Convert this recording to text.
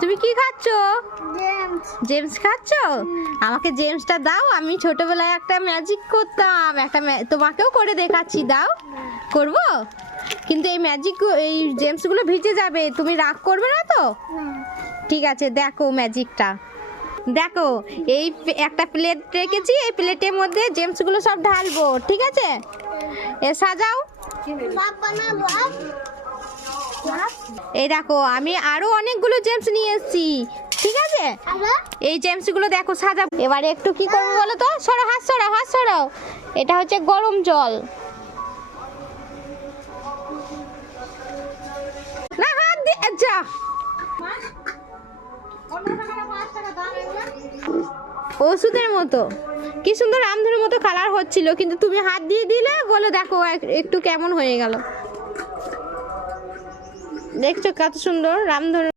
তুমি কি খাচ্ছ? জেমস খাচ্ছ? আমাকে জেমসটা দাও, আমি ছোটবেলায় একটা ম্যাজিক করতাম, তোমাকেও করে দেখাচ্ছি, দাও। করব, কিন্তু এই জেমসগুলো ভিজে যাবে, তুমি রাগ করবে না তো? ঠিক আছে, দেখো ম্যাজিকটা দেখো। এই একটা প্লেট রেখেছি, এই প্লেটের মধ্যে জেমসগুলো সব ঢালবো, ঠিক আছে? এ সাজাও। এই দেখো, আমি আরো অনেকগুলো জেমস নিয়ে এসেছি, ঠিক আছে? এই জেমসগুলো দেখো সাজাবো। এবারে একটু কি করবো বলো তো? সরো, হাত সরাও, হাত সরাও। এটা হচ্ছে গরম জল। না, হাত দিয়ে যা। ওষুধের মতো কি সুন্দর রামধনুর মতো কালার হচ্ছিল, কিন্তু তুমি হাত দিয়ে দিলে বলে দেখো একটু কেমন হয়ে গেল। দেখছো কত সুন্দর রামধনু